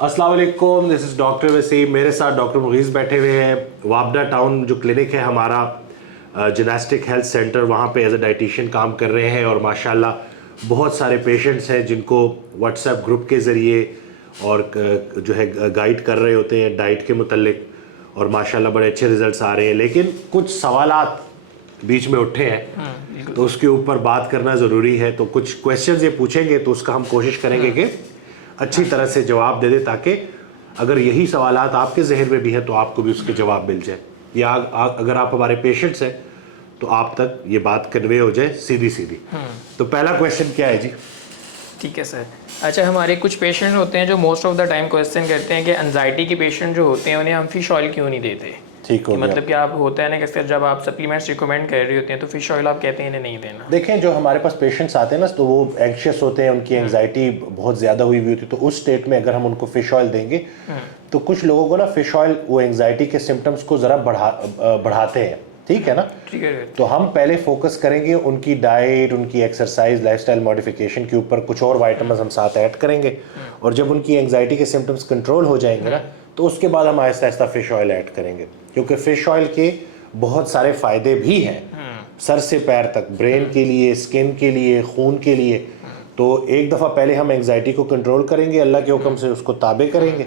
अस्सलाम वालेकुम, this is doctor Wasim. मेरे साथ डॉक्टर मुगीज़ बैठे हुए हैं। वाबडा टाउन जो क्लिनिक है हमारा, जिनास्टिक हेल्थ सेंटर, वहाँ पे एज अ डाइटिशियन काम कर रहे हैं और माशाल्लाह बहुत सारे पेशेंट्स हैं जिनको व्हाट्सएप ग्रुप के ज़रिए और जो है गाइड कर रहे होते हैं डाइट के मुतल्लिक, और माशाल्लाह बड़े अच्छे रिजल्ट्स आ रहे हैं। लेकिन कुछ सवालात बीच में उठे हैं तो उसके ऊपर बात करना ज़रूरी है। तो कुछ क्वेश्चंस ये पूछेंगे तो उसका हम कोशिश करेंगे कि अच्छी तरह से जवाब दे दे, ताकि अगर यही सवालात आपके जहन में भी है तो आपको भी उसके जवाब मिल जाए, या अगर आप हमारे पेशेंट्स हैं तो आप तक ये बात कन्वे हो जाए सीधी सीधी। तो पहला क्वेश्चन क्या है जी? ठीक है सर। अच्छा, हमारे कुछ पेशेंट होते हैं जो most of the time question करते हैं कि एंजाइटी के पेशेंट जो होते हैं उन्हें हम फिश ऑयल क्यों नहीं देते। ठीक हो गया। मतलब कि आप होता है ना कि जब आप सप्लीमेंट्स रिकमेंड कर रही होती हैं तो फिश ऑयल आप कहते हैं इन्हें नहीं देना। देखें, जो हमारे पास पेशेंट्स आते हैं ना तो वो एंग्शियस होते हैं, उनकी एंजाइटी बहुत ज़्यादा हुई हुई होती है, तो उस स्टेट में अगर हम उनको फ़िश ऑयल देंगे तो कुछ लोगों को ना फ़िश ऑयल वो एंजाइटी के सिम्टम्स को ज़रा बढ़ाते हैं, ठीक है ना। ठीक है। तो हम पहले फोकस करेंगे उनकी डाइट, उनकी एक्सरसाइज, लाइफस्टाइल मॉडिफिकेशन के ऊपर, कुछ और वाइटामिन हम साथ ऐड करेंगे, और जब उनकी एंजाइटी के सिम्टम्स कंट्रोल हो जाएंगे ना तो उसके बाद हम Aahista Aahista fish oil add करेंगे, क्योंकि फ़िश ऑयल के बहुत सारे फ़ायदे भी हैं सर से पैर तक, ब्रेन के लिए, स्किन के लिए, खून के लिए। तो एक दफ़ा पहले हम एंजाइटी को कंट्रोल करेंगे, अल्लाह के हुक्म से उसको ताबे करेंगे,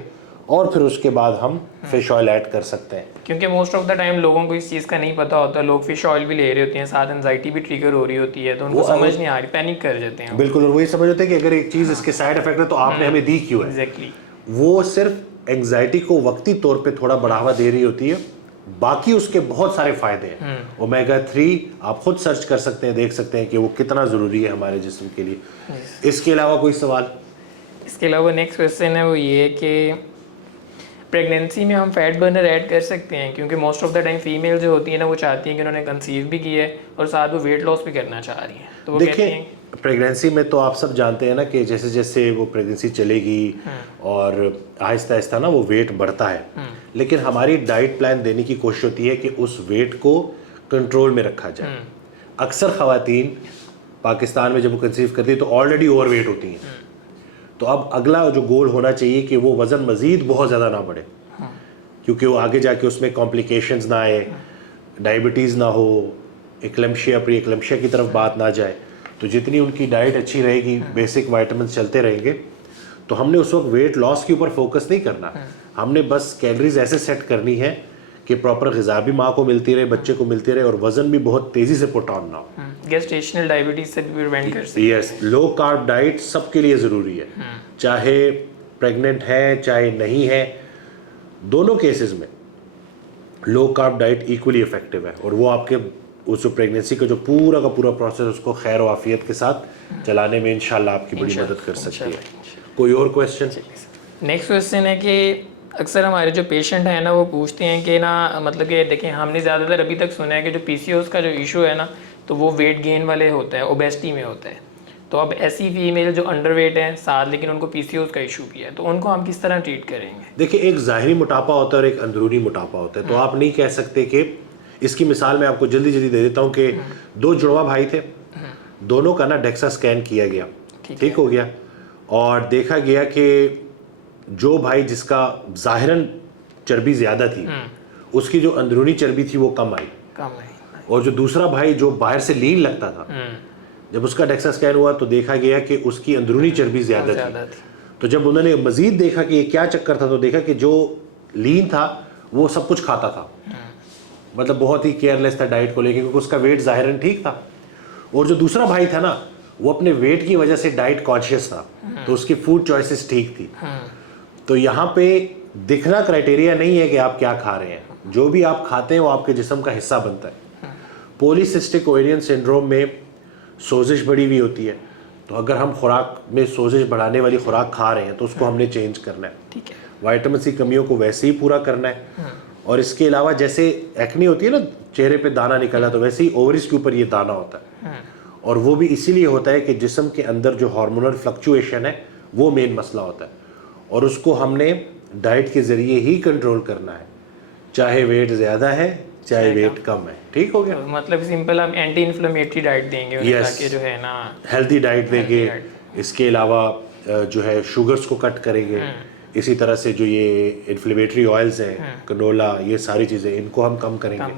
और फिर उसके बाद हम फिश ऑयल ऐड कर सकते हैं। क्योंकि मोस्ट ऑफ द टाइम लोगों को इस चीज़ का नहीं पता होता, लोग फिश ऑयल भी ले रहे होते हैं, साथ एंजाइटी भी ट्रिगर हो रही होती है, तो उनको समझ नहीं आ रही, पैनिक कर जाते हैं। बिल्कुल, और वही समझ होते हैं कि अगर एक चीज़ इसके साइड इफेक्ट है तो आपने हमें दी क्यों है। एग्जैक्टली। वो सिर्फ एंजाइटी को वक्ती तौर पे थोड़ा बढ़ावा दे रही होती है, बाकी उसके बहुत सारे फायदे हैं। ओमेगा 3 आप खुद सर्च कर सकते हैं, देख सकते हैं कि वो कितना ज़रूरी है हमारे जिस्म के लिए। इसके अलावा कोई सवाल? इसके अलावा नेक्स्ट क्वेश्चन है वो ये है कि प्रेगनेंसी में हम फैट बर्नर ऐड कर सकते हैं, क्योंकि most of the time female जो होती है ना वो चाहती हैं कि उन्होंने कंसीव भी किया है और साथ वो वेट लॉस भी करना चाह रही हैं, तो वो कहती हैं प्रेगनेंसी में तो आप सब जानते हैं ना कि जैसे जैसे वो प्रेगनेंसी चलेगी और आहिस्ता आहिस्ता ना वो वेट बढ़ता है, लेकिन हमारी डाइट प्लान देने की कोशिश होती है कि उस वेट को कंट्रोल में रखा जाए। अक्सर ख़वातीन पाकिस्तान में जब वो कंसीव करती है तो ऑलरेडी ओवर वेट होती हैं, तो अब अगला जो गोल होना चाहिए कि वो वज़न मज़ीद बहुत ज़्यादा ना बढ़े, क्योंकि वो आगे जाके उसमें कॉम्प्लिकेशंस ना आए, डायबिटीज़ ना हो, एक्लेम्शिया, प्री एक्लेम्शिया की तरफ बात ना जाए। तो जितनी उनकी डाइट अच्छी रहेगी, बेसिक वाइटामिन चलते रहेंगे, तो हमने उस वक्त वेट लॉस के ऊपर फोकस नहीं करना, हमने बस कैलोरीज ऐसे सेट करनी है कि प्रॉपर ग़िज़ा भी माँ को मिलती रहे, बच्चे को मिलती रहे, और वज़न भी बहुत तेज़ी से पुट ऑन ना हो। गेस्टेशनल डायबिटीज से भी प्रिवेंट कर सकते हैं। यस, लो कार्ब डाइट सबके लिए ज़रूरी है, चाहे प्रेग्नेंट है चाहे नहीं है, दोनों केसेस में low carb diet equally effective है, और वो आपके उस प्रेगनेंसी का जो पूरा का पूरा प्रोसेस उसको खैर और आफियत के साथ चलाने में इंशाल्लाह आपकी बड़ी मदद कर सकती है। कोई और क्वेश्चन? नेक्स्ट क्वेश्चन है कि अक्सर हमारे जो पेशेंट हैं ना वो पूछते हैं कि ना, मतलब कि देखें हमने ज़्यादातर अभी तक सुना है कि जो PCOS का जो इशू है ना तो वो वेट गेन वाले होता है, ओबेसिटी में होता है। तो अब ऐसी फीमेल जो अंडरवेट है साथ, लेकिन उनको PCOS का इशू भी है, तो उनको हम किस तरह ट्रीट करेंगे? देखिए, एक ज़ाहिरी मोटापा होता है और एक अंदरूनी मोटापा होता है, तो आप नहीं कह सकते कि, इसकी मिसाल मैं आपको जल्दी जल्दी दे देता हूँ कि दो जुड़वा भाई थे, दोनों का ना डेक्सा स्कैन किया गया, ठीक हो गया, और देखा गया कि जो भाई जिसका ज़ाहिरन चर्बी ज़्यादा थी उसकी जो अंदरूनी चर्बी थी वो कम आई, और जो दूसरा भाई जो बाहर से लीन लगता था, जब उसका डेक्सा स्कैन हुआ तो देखा गया कि उसकी अंदरूनी चर्बी ज़्यादा थी। तो जब उन्होंने मज़ीद देखा कि ये क्या चक्कर था, तो देखा कि जो लीन था वो सब कुछ खाता था, मतलब बहुत ही केयरलेस था डाइट को लेके, क्योंकि उसका वेट ज़ाहिरन ठीक था, और जो दूसरा भाई था ना वो अपने वेट की वजह से डाइट कॉन्शियस था, तो उसकी फूड चॉइसेस ठीक थी। तो यहाँ पे दिखना क्राइटेरिया नहीं है कि आप क्या खा रहे हैं, जो भी आप खाते हैं वो आपके जिस्म का हिस्सा बनता है। पॉलीसिस्टिक ओवेरियन सिंड्रोम में सोजिश बढ़ी हुई होती है, तो अगर हम खुराक में सोजिश बढ़ाने वाली खुराक खा रहे हैं तो उसको हमने चेंज करना है, ठीक है। विटामिन सी कमियों को वैसे ही पूरा करना है, और इसके अलावा जैसे एक्ने होती है ना, चेहरे पे दाना निकला, तो वैसे ही ओवरीज के ऊपर ये दाना होता है, और वो भी इसीलिए होता है कि जिस्म के अंदर जो हार्मोनल फ्लक्चुएशन है वो मेन मसला होता है, और उसको हमने डाइट के ज़रिए ही कंट्रोल करना है, चाहे वेट ज़्यादा है चाहे वेट कम है। ठीक हो गया? मतलब सिंपल हम एंटी इन्फ्लेमेटरी डाइट देंगे ताकि जो है ना हेल्दी डाइट देंगे। इसके अलावा जो है शुगर्स को कट करेंगे, इसी तरह से जो ये इन्फ्लेमेटरी ऑयल्स हैं, कनोला, ये सारी चीज़ें इनको हम कम करेंगे।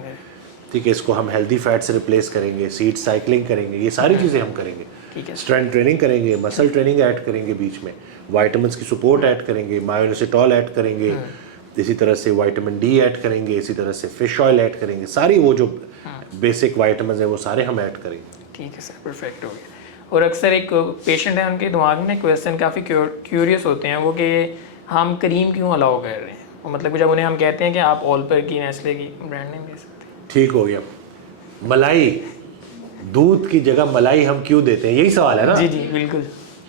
ठीक है, इसको हम हेल्दी फैट से रिप्लेस करेंगे, सीड साइकिलिंग करेंगे, ये सारी चीज़ें हम करेंगे। ठीक है। स्ट्रेंथ ट्रेनिंग करेंगे, मसल ट्रेनिंग ऐड करेंगे, बीच में वाइटामिन की सपोर्ट ऐड करेंगे, मायोनिसिटॉल ऐड करेंगे, इसी तरह से विटामिन डी ऐड करेंगे, इसी तरह से फिश ऑयल ऐड करेंगे, सारी वो जो बेसिक वाइटामिन है वो सारे हम ऐड करेंगे। ठीक है सर, परफेक्ट हो गया। और अक्सर एक पेशेंट है, उनके दिमाग में क्वेश्चन काफ़ी क्यूरियस होते हैं वो कि हम करीम क्यों अलाउ कर रहे हैं, और मतलब जब उन्हें हम कहते हैं कि आप ऑलपर की, नेस्ले की ब्रांड नेम दे सकते हैं। ठीक हो गया। मलाई, दूध की जगह मलाई हम क्यों देते हैं, यही सवाल है ना? जी जी बिल्कुल।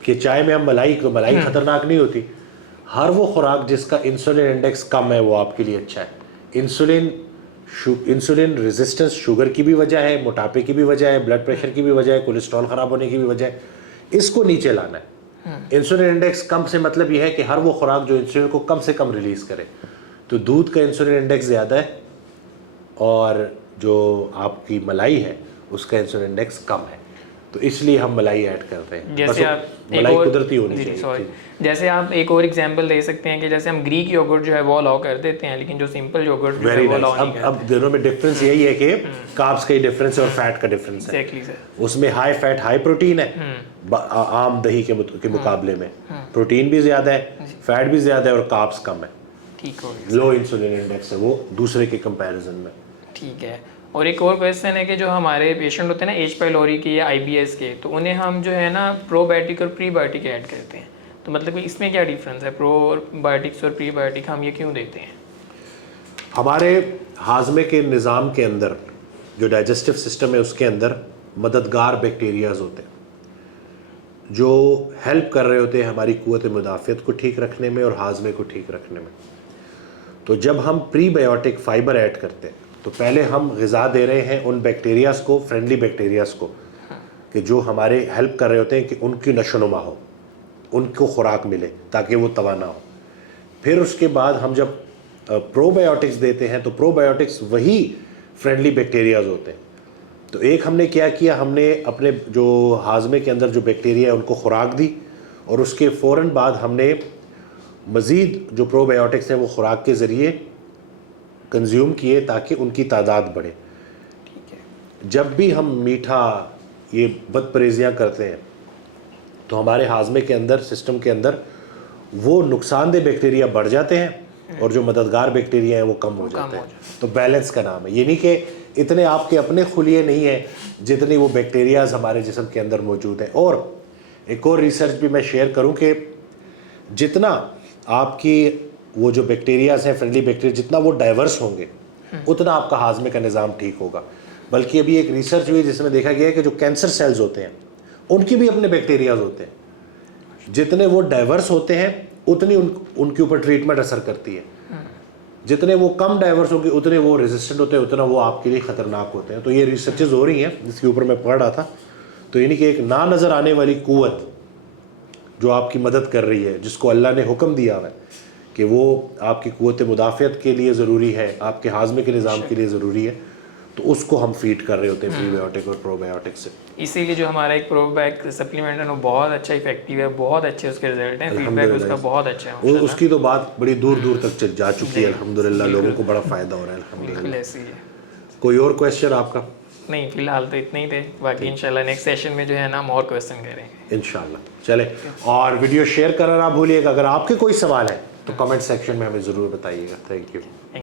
कि चाय में हम मलाई खतरनाक नहीं होती। हर वो खुराक जिसका इंसुलिन इंडेक्स कम है वो आपके लिए अच्छा है। इंसुलिन रेजिस्टेंस शुगर की भी वजह है, मोटापे की भी वजह है, ब्लड प्रेशर की भी वजह है, कोलेस्ट्रॉल खराब होने की भी वजह है। इसको नीचे लाना है। इंसुलिन इंडेक्स कम से मतलब यह है कि हर वो खुराक जो इंसुलिन को कम से कम रिलीज करे। तो दूध का इंसुलिन इंडेक्स ज़्यादा है और जो आपकी मलाई है उसका इंसुलिन इंडेक्स कम है, तो इसलिए हम मलाई ऐड करते हैं। जैसे आप मलाई कुदरती होनी चाहिए। सॉरी, जैसे आप एक और एग्जांपल दे सकते हैं कि जैसे हम ग्रीक योगर्ट जो है वो अलाउ कर देते हैं, लेकिन जो सिंपल योगर्ट जो है वो अलाउ नहीं करते। अब दोनों में डिफरेंस यही है कि कार्ब्स का ही डिफरेंस है और फैट का डिफरेंस है। Exactly sir. उसमें हाई फैट हाई प्रोटीन है आम दही के मुकाबले में। प्रोटीन भी ज्यादा है, फैट भी ज्यादा है और कार्ब्स कम है। ठीक हो गया। लो इंसुलिन इंडेक्स है वो दूसरे के कंपैरिजन में। ठीक है। और एक और क्वेश्चन है कि जो हमारे पेशेंट होते हैं ना एच पाइलोरी के या IBS के, तो उन्हें हम जो है ना प्रोबायोटिक और प्रीबायोटिक ऐड करते हैं, तो मतलब इसमें क्या डिफरेंस है, प्रोबायोटिक्स और प्रीबायोटिक हम ये क्यों देते हैं? हमारे हाजमे के निज़ाम के अंदर जो डाइजेस्टिव सिस्टम है उसके अंदर मददगार बैक्टीरियाज होते हैं जो हेल्प कर रहे होते हैं हमारी क़ुव्वत मुदाफ़ियत को ठीक रखने में और हाजमे को ठीक रखने में। तो जब हम प्रीबायोटिक फाइबर ऐड करते हैं तो पहले हम ग़िज़ा दे रहे हैं उन बैक्टीरियाज़ को, फ्रेंडली बैक्टीरियाज़ को, कि जो हमारे हेल्प कर रहे होते हैं कि उनकी नशोनुमा हो, उनको खुराक मिले ताकि वो तवाना हो। फिर उसके बाद हम जब प्रोबायोटिक्स देते हैं तो प्रोबायोटिक्स वही फ्रेंडली बैक्टीरियाज़ होते हैं। तो एक हमने क्या किया, हमने अपने जो हाजमे के अंदर जो बैक्टीरिया है उनको खुराक दी और उसके फ़ौरन बाद हमने मज़ीद जो प्रोबायोटिक्स हैं वो खुराक के ज़रिए कंज्यूम किए ताकि उनकी तादाद बढ़े। ठीक है। जब भी हम मीठा ये बदपरहेजियाँ करते हैं तो हमारे हाजमे के अंदर, सिस्टम के अंदर वो नुकसानदेह बैक्टीरिया बढ़ जाते हैं और जो मददगार बैक्टीरिया हैं वो कम हो जाते हैं। तो बैलेंस का नाम है। ये नहीं कि इतने आपके अपने खुलिए नहीं है जितनी वो बैक्टीरियाज हमारे जिस्म के अंदर मौजूद हैं। और एक और रिसर्च भी मैं शेयर करूं कि जितना आपकी वो जो बैक्टीरियाज हैं, फ्रेंडली बैक्टीरिया, जितना वो डाइवर्स होंगे उतना आपका हाजमे का निज़ाम ठीक होगा। बल्कि अभी एक रिसर्च हुई जिसमें देखा गया है कि जो कैंसर सेल्स होते हैं उनके भी अपने बैक्टीरियाज होते हैं। जितने वो डाइवर्स होते हैं उतनी उनके ऊपर ट्रीटमेंट असर करती है। जितने वो कम डाइवर्स होंगे उतने वो रेजिस्टेंट होते हैं, उतना वो आपके लिए ख़तरनाक होते हैं। तो ये रिसर्चेज हो रही हैं जिसके ऊपर मैं पढ़ रहा था। तो यानी कि एक ना नज़र आने वाली क़ुव्वत जो आपकी मदद कर रही है, जिसको अल्लाह ने हुक्म दिया है कि वो आपकी क़ुव्वत मुदाफ़ियत के लिए ज़रूरी है, आपके हाजमे के निज़ाम के लिए ज़रूरी है, तो उसको हम फीड कर रहे होते हैं प्रीबायोटिक और प्रोबायोटिक से। इसीलिए जो हमारा एक प्रोबायोटिक सप्लीमेंट है वो बहुत अच्छा इफेक्टिव है, बहुत अच्छे उसके रिजल्ट हैं, फीडबैक उसका बहुत अच्छा है। उसकी तो बात बड़ी दूर दूर तक जा चुकी है अल्हम्दुलिल्लाह, लोगों को बड़ा फ़ायदा हो रहा है अल्हम्दुलिल्लाह। ऐसी है। कोई और क्वेश्चन आपका? नहीं, फिलहाल तो इतने ही थे, बाकी इंशाल्लाह नेक्स्ट सेशन में जो है ना हम और क्वेश्चन करेंगे इंशाल्लाह। चले, और वीडियो शेयर करना ना भूलिएगा। अगर आपके कोई सवाल है तो कमेंट सेक्शन में हमें ज़रूर बताइएगा। Thank you.